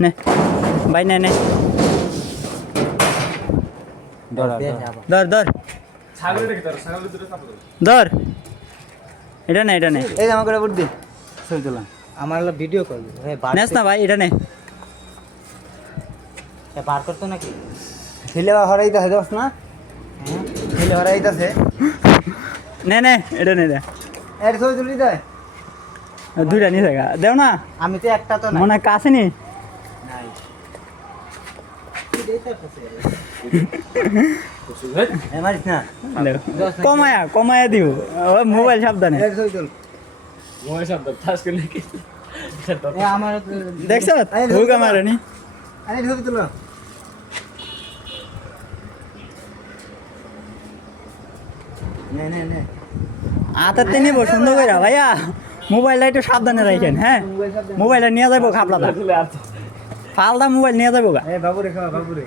নে ভাই নে নে ধর ধর ধর এটা নে এটা নে এই আমার করে বুদ্ধি ছবি তোলা আমার হলো ভিডিও করবি নেস না ভাই এটা নে বার করতো নাকি ছেলে হরাইতেছে দোষ না ছেলে হরাইতেছে নে নে এটা নে দে এর ছবি তুলি দেয় দুইটা নিয়ে থাকা দেও না আমি তো একটা তো না মনে হয় কাছে নি নাই মারিস না দেও। কমায়া কমায়া দিও মোবাইল সাবধানে এর ছবি তুল আমার দেখছ হুকা মারানি আরে ছবি তুলো নে নে নে আতাতে নিব সুন্দর করে ভাইয়া মোবাইলটা একটু সাবধানে রাখেন হ্যাঁ মোবাইলটা নিয়ে যাবো খাপলাটা ফালদা মোবাইল নিয়ে যাবো গা বাবু রে খাওয়া বাবু রে